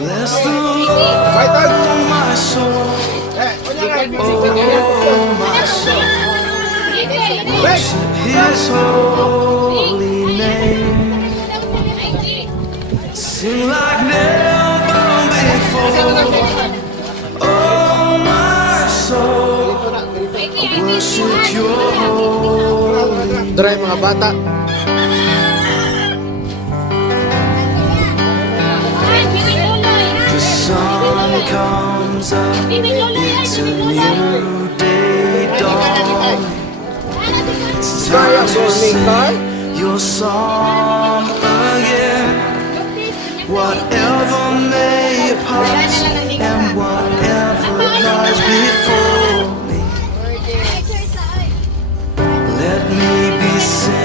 Bless the Lord, oh my soul, oh my soul. Worship His holy name. Sing like never before. Oh my soul, worship Your holy. Dry mga bata. The sun comes up, it's a new day dawning. It's time to sing your song again. Whatever may pass and whatever lies before me, let me be singing